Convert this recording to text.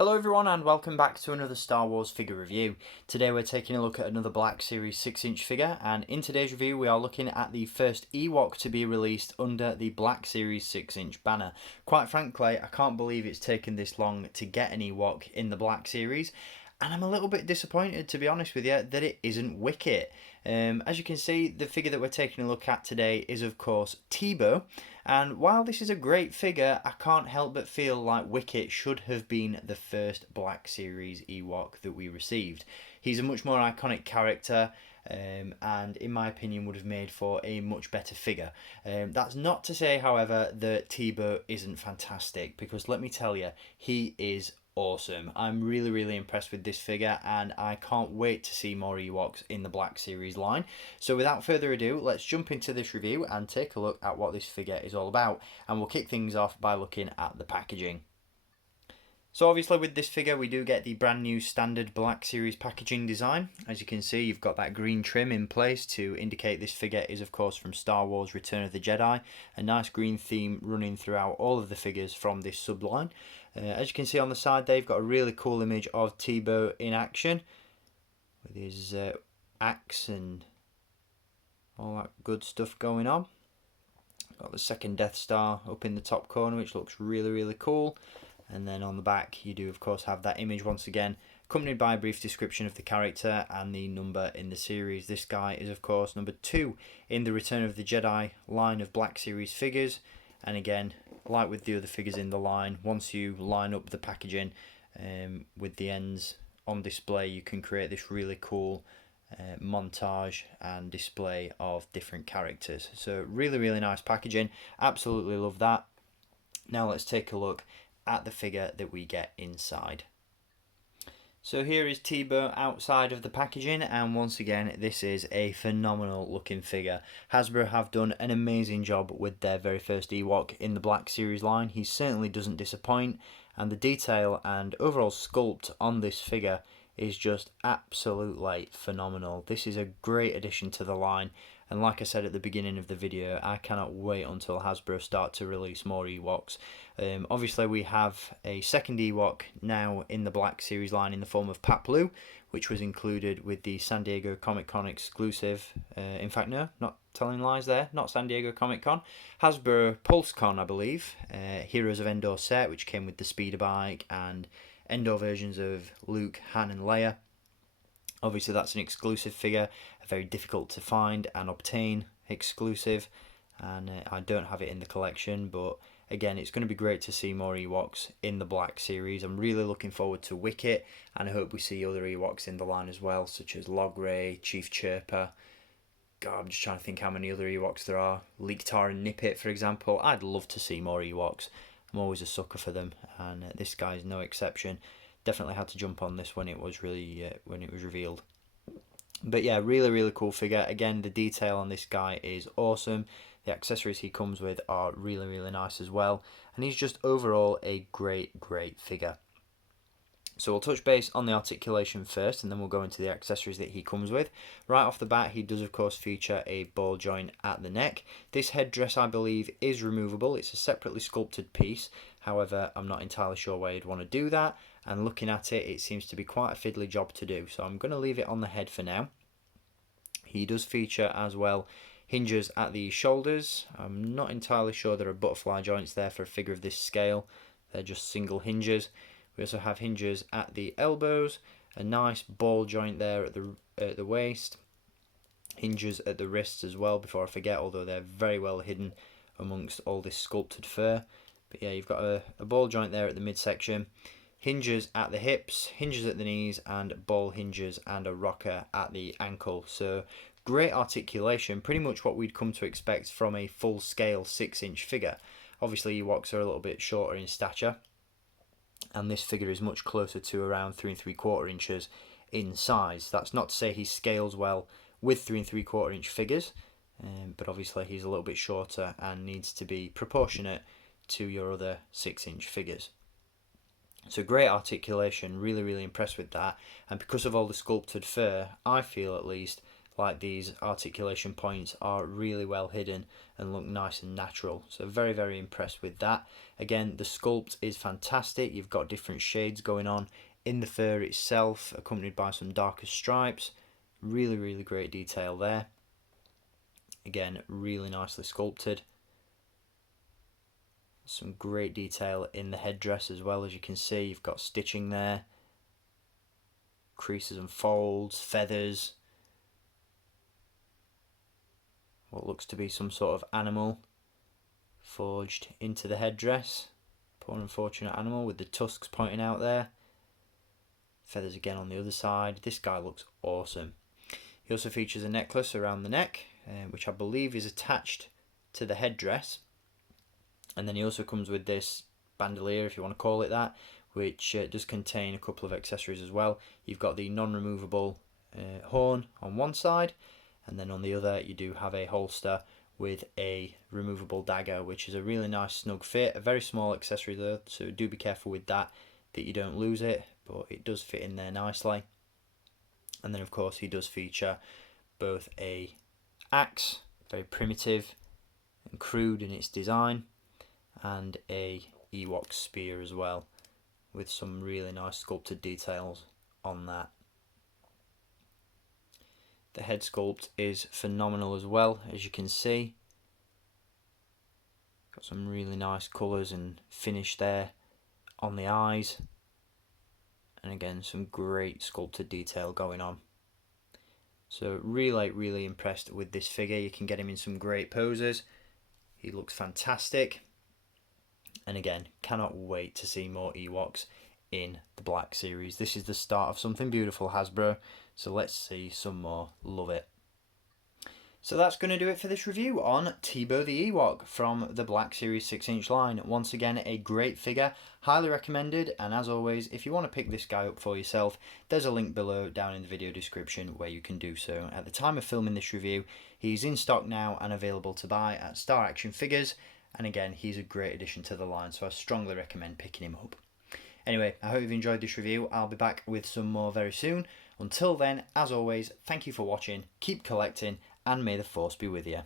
Hello everyone and welcome back to another Star Wars figure review. Today we're taking a look at another Black Series 6-inch figure, and in today's review we are looking at the first Ewok to be released under the Black Series 6-inch banner. Quite frankly, I can't believe it's taken this long to get an Ewok in the Black Series, and I'm a little bit disappointed, to be honest with you, that it isn't Wicket. As you can see, the figure that we're taking a look at today is of course Teebo, and while this is a great figure, I can't help but feel like Wicket should have been the first Black Series Ewok that we received. He's a much more iconic character, and in my opinion would have made for a much better figure. That's not to say, however, that Teebo isn't fantastic, because let me tell you, he is awesome. I'm really impressed with this figure, and I can't wait to see more Ewoks in the Black Series line. So without further ado, let's jump into this review and take a look at what this figure is all about, and we'll kick things off by looking at the packaging. So obviously with this figure we do get the brand new standard Black Series packaging design. As you can see, you've got that green trim in place to indicate this figure is of course from Star Wars Return of the Jedi. A nice green theme running throughout all of the figures from this subline. As you can see on the side there, you've got a really cool image of Teebo in action with his axe and all that good stuff going on. Got the second Death Star up in the top corner, which looks really cool. And then on the back you do of course have that image once again, accompanied by a brief description of the character and the number in the series. This guy is of course number 2 in the Return of the Jedi line of Black Series figures. And again, like with the other figures in the line, once you line up the packaging with the ends on display, you can create this really cool montage and display of different characters. So really nice packaging, absolutely love that. Now let's take a look at the figure that we get inside. So here is Teebo outside of the packaging, and once again this is a phenomenal looking figure. Hasbro have done an amazing job with their very first Ewok in the Black Series line. He certainly doesn't disappoint, and the detail and overall sculpt on this figure is just absolutely phenomenal. This is a great addition to the line, and like I said at the beginning of the video, I cannot wait until Hasbro start to release more Ewoks. Obviously we have a second Ewok now in the Black Series line in the form of Paplu, which was included with the San Diego Comic-Con exclusive. In fact, no, not telling lies there, not San Diego Comic-Con. Hasbro PulseCon, I believe. Heroes of Endor set, which came with the speeder bike and Endor versions of Luke, Han and Leia. Obviously that's an exclusive figure, a very difficult to find and obtain exclusive, and I don't have it in the collection, but again it's going to be great to see more Ewoks in the Black Series. I'm really looking forward to Wicket, and I hope we see other Ewoks in the line as well, such as Logray, Chief Chirper. God, I'm just trying to think how many other Ewoks there are. Leektar and Nippet, for example. I'd love to see more Ewoks. I'm always a sucker for them, and this guy is no exception. Definitely had to jump on this when it was revealed. But yeah, really cool figure. Again, the detail on this guy is awesome. The accessories he comes with are really nice as well, and he's just overall a great figure. So we'll touch base on the articulation first, and then we'll go into the accessories that he comes with. Right off the bat, he does of course feature a ball joint at the neck. This headdress, I believe, is removable. It's a separately sculpted piece. However, I'm not entirely sure why you'd want to do that, and looking at it, it seems to be quite a fiddly job to do. So I'm going to leave it on the head for now. He does feature as well hinges at the shoulders. I'm not entirely sure there are butterfly joints there for a figure of this scale. They're just single hinges. We also have hinges at the elbows, a nice ball joint there at the waist, hinges at the wrists as well, before I forget, although they're very well hidden amongst all this sculpted fur. But yeah, you've got a ball joint there at the midsection, hinges at the hips, hinges at the knees, and ball hinges and a rocker at the ankle. So great articulation, pretty much what we'd come to expect from a full-scale 6-inch figure. Obviously Ewoks are a little bit shorter in stature, and this figure is much closer to around 3 3/4 inches in size. That's not to say he scales well with 3 3/4 inch figures, but obviously he's a little bit shorter and needs to be proportionate to your other 6-inch figures. So great articulation, really impressed with that, and because of all the sculpted fur, I feel at least like these articulation points are really well hidden and look nice and natural. So very, very impressed with that. Again, the sculpt is fantastic. You've got different shades going on in the fur itself, accompanied by some darker stripes. Really, really great detail there. Again, really nicely sculpted. Some great detail in the headdress as well. As you can see, you've got stitching there, creases and folds, feathers, what looks to be some sort of animal forged into the headdress. Poor unfortunate animal with the tusks pointing out there. Feathers again on the other side. This guy looks awesome. He also features a necklace around the neck, which I believe is attached to the headdress. And then he also comes with this bandolier, if you want to call it that, which does contain a couple of accessories as well. You've got the non-removable horn on one side, and then on the other you do have a holster with a removable dagger, which is a really nice snug fit. A very small accessory though, so do be careful with that you don't lose it, but it does fit in there nicely. And then of course he does feature both a axe, very primitive and crude in its design, and a Ewok spear as well, with some really nice sculpted details on that. The head sculpt is phenomenal as well, as you can see. Got some really nice colours and finish there on the eyes. And again, some great sculpted detail going on. So really impressed with this figure. You can get him in some great poses. He looks fantastic. And again, cannot wait to see more Ewoks in the Black Series. This is the start of something beautiful, Hasbro. So let's see some more. Love it. So that's going to do it for this review on Teebo the Ewok from the Black Series 6-inch line. Once again, a great figure, highly recommended, and as always, if you want to pick this guy up for yourself, there's a link below down in the video description where you can do so. At the time of filming this review, he's in stock now and available to buy at Star Action Figures, and again, he's a great addition to the line, so I strongly recommend picking him up. Anyway, I hope you've enjoyed this review. I'll be back with some more very soon. Until then, as always, thank you for watching, keep collecting, and may the Force be with you.